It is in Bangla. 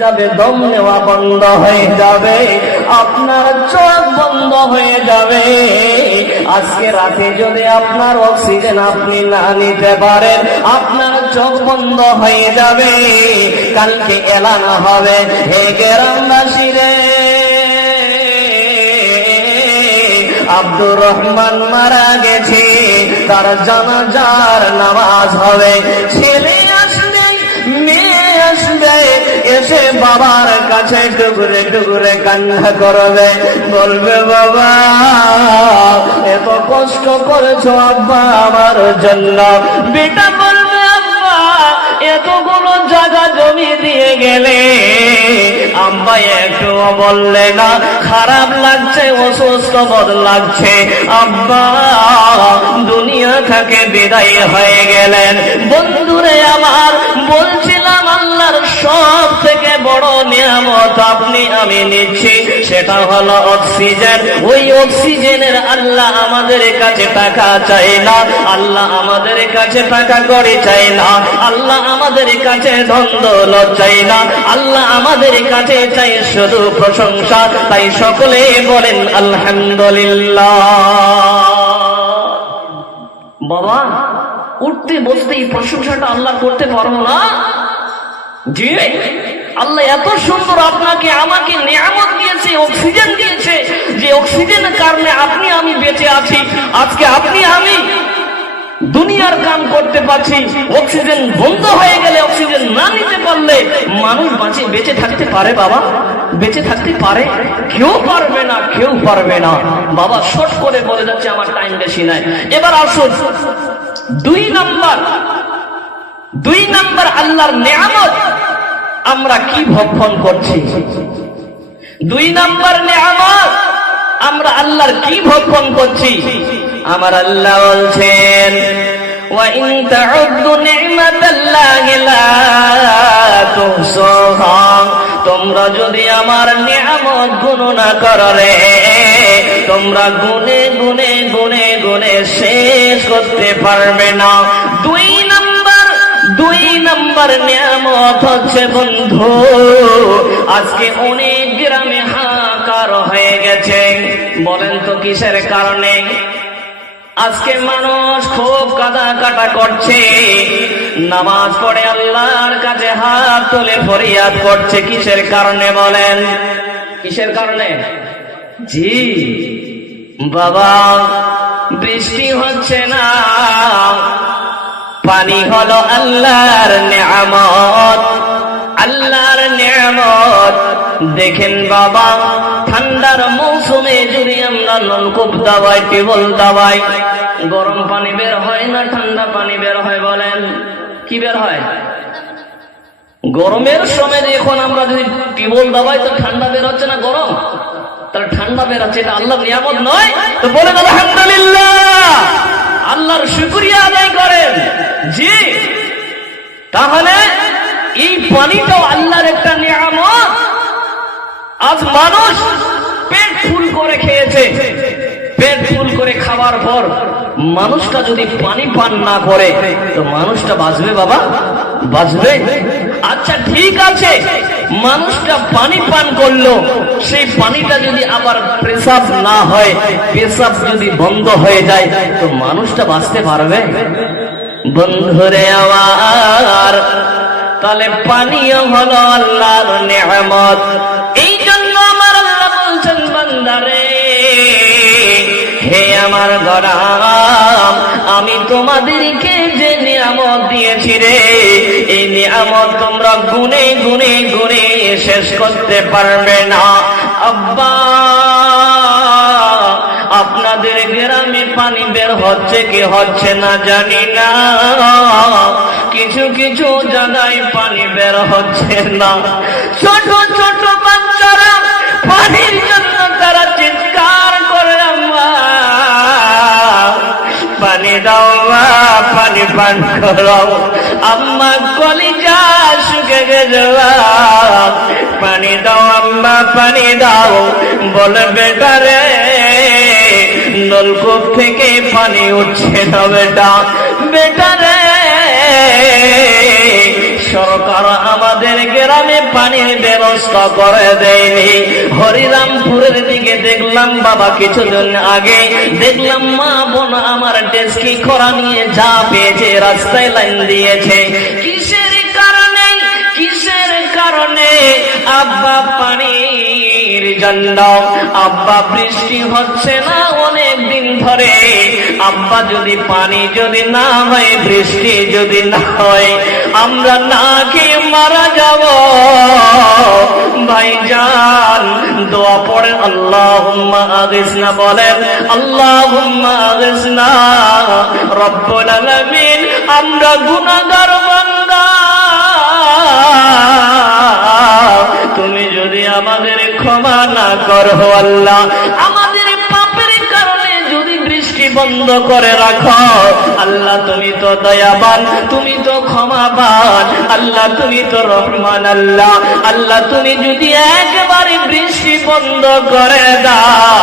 যাবে, দম নেওয়া বন্ধ হয়ে যাবে, আপনার চোখ বন্ধ হয়ে যাবে। আজকে রাতে যদি আপনার অক্সিজেন আপনি না নিতে পারেন, আপনার চোখ বন্ধ হয়ে যাবে। কালকে এলান হবে, হে গ্রামবাসী রে, আব্দুর রহমান মারা গেছে, তার জানাজার নামাজ হবে। ছেলে আসবে, মেয়ে আসবে, এসে বাবার কাছে টুকরে টুকরে কান্না করবে, বলবে বাবা এত কষ্ট করেছো আব্বা আমার জন্য। বেটা বলবে আব্বা এতগুলো জায়গা জমি দিয়ে গেলে, আব্বা একটুও বললে না, খারাপ লাগছে, অসুস্থ বোধ লাগছে। আব্বা দুনিয়া থেকে বিদায় হয়ে গেলেন। বন্ধুরে আমার, বলছিলাম আল্লাহর সব থেকে বড় নিয়ামত আপনি আমি নিচ্ছি, সেটা হলো অক্সিজেন। ওই অক্সিজেনের আল্লাহ আমাদের কাছে টাকা চাই না, আল্লাহ আমাদের কাছে টাকা কড়ি চাই না, আল্লাহ আমাদের কাছে ধন দৌলত চাই না, আল্লাহ আমাদের কাছে চাই শুধু প্রশংসা। তাই সকলে বলেন আলহামদুলিল্লাহ। বাবা উঠতে বসতে এই প্রশংসাটা আল্লাহ করতে পারবো না? জি, আল্লাহ এত সুন্দর আপনাকে আমাকে নিয়ামত দিয়েছে, অক্সিজেন দিয়েছে, যে অক্সিজেনের কারণে আপনি আমি বেঁচে আছি। আজকে আপনি আমি দুনিয়ার কাম করতে পারছি। অক্সিজেন বন্ধ হয়ে গেলে, অক্সিজেন না নিতে পারলে মানুষ বেঁচে থাকতে পারে? বাবা বেঁচে থাকতে পারে? কেউ পারবে না, কেউ পারবে না। বাবা শর্ট করে বলে যাচ্ছে, আমার টাইম বেশি নাই। এবার আসুন দুই নাম্বার আল্লাহর নিয়ামত আমরা কি ভক্ষণ করছি। দুই নাম্বার নিয়ামত আমরা আল্লাহর কি ভক্ষণ করছি। আমার আল্লাহ বলছেন, ওয়া ইন তাউদ্দু নি'মাতাল্লাহি লা তুহসুহা, তোমরা যদি আমার নিয়ামত গণনা করো রে, তোমরা গুনে গুনে গুনে গুনে শেষ করতে পারবে না। দুই নাম্বার নিয়ামত হচ্ছে বন্ধু, আজকে অনেক গ্রামে হাহাকার হয়ে গেছে। বলেন তো কিসের কারণে? আজকে মানুষ খুব কাটা করছে, নামাজ পড়ে আল্লাহর কাছে হাত তুলে ফরিয়াদ করছে। কিসের কারণে বলেন? কিসের কারণে? জি বাবা, বৃষ্টি হচ্ছে না। পানি হলো আল্লাহর নিয়ামত, আল্লাহর নিয়ামত। দেখেন বাবা, ঠান্ডার মৌসুমে যদি আমরা নলকূপ দাবাই, টিউবওয়েল দাবাই, গরম পানি বের হয় না ঠান্ডা পানি বের হয়? বলেন কি বের হয়? গরমের সময় যখন আমরা যদি টিউবওয়েল দাবাই তো ঠান্ডা বের হচ্ছে না গরম? তাহলে ঠান্ডা বের হচ্ছে, এটা আল্লাহর নিয়ামত নয়? তো বলেন আলহামদুলিল্লাহ, আল্লাহর শুকরিয়া আদায় করেন। জি, তাহলে এই পানিটাও আল্লাহর একটা নিয়ামত। আজ মানুষ পেট ফুল করে খেয়েছে, পেট ফুল করে খাওয়ার পর মানুষটা যদি পানি পান না করে তো মানুষটা বাঁচবে? বাবা বাঁচবে? আচ্ছা ঠিক আছে, মানুষটা পানি পান করলো, সেই পানিটা যদি আবার পেশাব না হয়, পেশাব যদি বন্ধ হয়ে যায় তো মানুষটা বাঁচতে পারবে? বন্ধুরে আমার, তাহলে পানিও হলো আল্লাহর নিয়ামত। এই জন্য আমার আল্লাহ বলছেন, বান্দারে হে আমার গোলাম, আমি তোমাদেরকে যে নিয়ামত দিয়েছি রে, এই নিয়ামত তোমরা গুনে গুনে গুনে শেষ করতে পারবে না। আব্বা আপনাদের গ্রামে পানি বের হচ্ছে কি হচ্ছে না জানি না, কিছু কিছু জায়গায় পানি বের হচ্ছে না। ছোট ছোট বাচ্চারা পানির জন্য তারা চিৎকার করে, আম্মা পানি দাও, মা পানি পান করাও, আম্মা কলিজা শুকে গেছে, পানি দাও আম্মা পানি দাও। বলে বেটা রে, নলকূপ থেকে পানি উঠছে না বেটা, বেটা রে সরকার আমাদের গ্রামে পানির ব্যবস্থা করে দেয়নি। হরিরামপুরের দিকে দেখলাম বাবা কিছুদিন আগে দেখলাম মা বোন আমার ডেস্কি খরা নিয়ে যা পেয়েছে রাস্তায় লাইন দিয়েছে। কিসের কারণে? কিসের কারণে? আব্বা পানির জন্য। আব্বা বৃষ্টি হচ্ছে না অনেক দিন ধরে। আব্বা যদি পানি যদি না হয়, বৃষ্টি যদি না হয়, আমরা না খেয়ে মারা যাব। ভাইজান দোয়া পড়েন আল্লাহুম্মা আগিসনা, বলেন আল্লাহুম্মা আগিসনা। রব্বুল আলামিন, আমরা গুনাহগার বান্দা, তুমি যদি আমাদের ক্ষমা না করো আল্লাহ, আমাদের পাপের কারণে যদি বৃষ্টি বন্ধ করে রাখো আল্লাহ, তুমি তো দয়াবান, তুমি তো ক্ষমাবান আল্লাহ, তুমি তো রহমান আল্লাহ। আল্লাহ তুমি যদি একবারে বৃষ্টি বন্ধ করে দাও